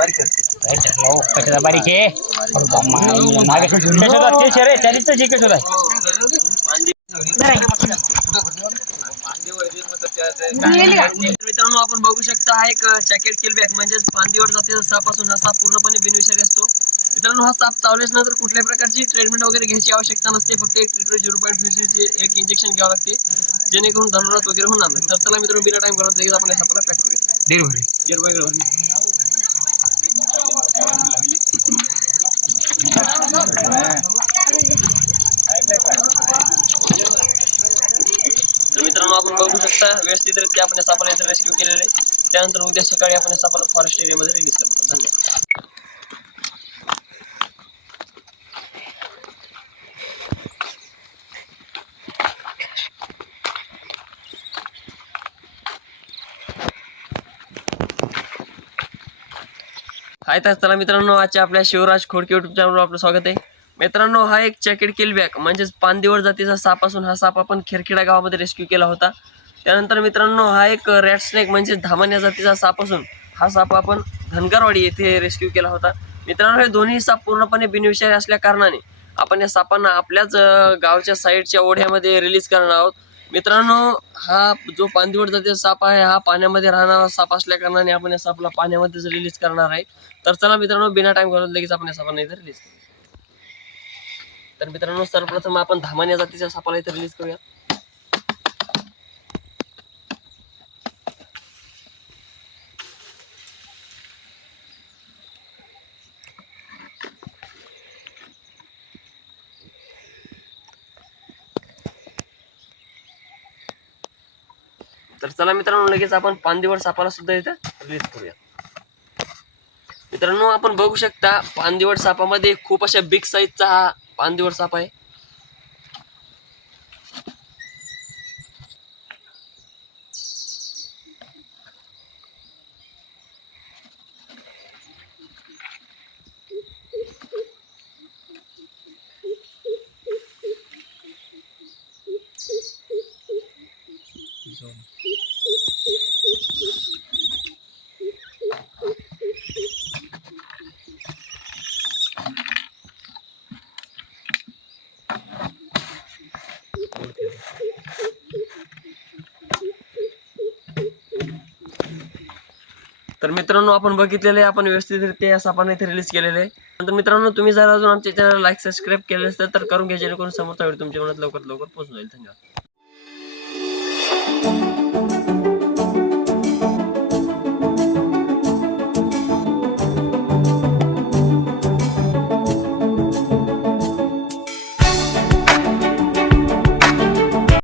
हो बारीक आहे मागे रे चालीसचा होता मित्रांनो आपण बघू शकता हा एक जॅकेट किलबॅक म्हणजेच फांदीवर जातीचा साप असून हा साप पूर्णपणे बिनविषारी असतो. मित्रांनो हा साप चावल्याच नंतर कुठल्याही प्रकारची ट्रीटमेंट वगैरे घ्यायची आवश्यकता नसते. फक्त एक लिटर झिरो पॉईंट फिफ्टीचे एक इंजेक्शन घ्यावं लागते. जेणेकरून धनुरात वगैरे होणार नाही. तर चला मित्रांनो बिना टाइम करत लगेच आपण सापाला पॅक करूया. दीड भरे पॉईंट तर मित्रांनो आपण बघू शकता व्यवस्थितरित्या आपण या सापाला इथे रेस्क्यू केलेले त्यानंतर उद्या सकाळी आपण या सापाला फॉरेस्ट एरियामध्ये रिलीज करतो धन्यवाद. हाय तर चला मित्रांनो आजच्या आपल्या शिवराज खोडके युट्यूब चॅनलवर आपलं स्वागत आहे. मित्रांनो हा एक चॅकेट किलबॅक म्हणजेच पानदिवड जातीचा साप असून हा साप आपण खेरखेडा गावामध्ये रेस्क्यू केला होता. त्यानंतर मित्रांनो हा एक रॅट स्नेक म्हणजे धामान्या जातीचा साप असून हा साप आपण धनगरवाडी येथे रेस्क्यू केला होता. मित्रांनो हे दोन्ही साप पूर्णपणे बिनविषारी असल्या कारणाने आपण या सापांना आपल्याच गावच्या साईडच्या ओढ्यामध्ये रिलीज करणार आहोत. मित्रांनो हा जो पांदिवड जातीचा साप आहे हा पाण्यामध्ये राहणारा साप असल्या कारणाने आपण या सापला पाण्यामध्येच रिलीज करणार आहे. तर चला मित्रांनो बिना टाइम घालून लगेच आपण या सापांना इथे रिलीज करूया तर मित्रांनो सर्वप्रथम आपण धामान्या जातीच्या सापाला इथे रिलीज करूया. तर चला मित्रांनो लगेच आपण पानदिवड सापाला सुद्धा इथं रिलीज करूया. मित्रांनो आपण बघू शकता पानदिवड सापामध्ये खूप अशा बिग साईजचा हा पानदिवड साप आहे. तर मित्रांनो आपण बघितलेलं आहे, आपण व्यवस्थितरित्या या सापांना इथे रिलीज केलेले आहे. नंतर मित्रांनो तुम्ही जर अजून आमच्या चॅनल लाईक सबस्क्राईब केले असतं तर करून घ्या जेणेकरून समोरचा वेळ तुमच्या मनात लवकर लवकर पोहोचून जाईल. धन्यवाद.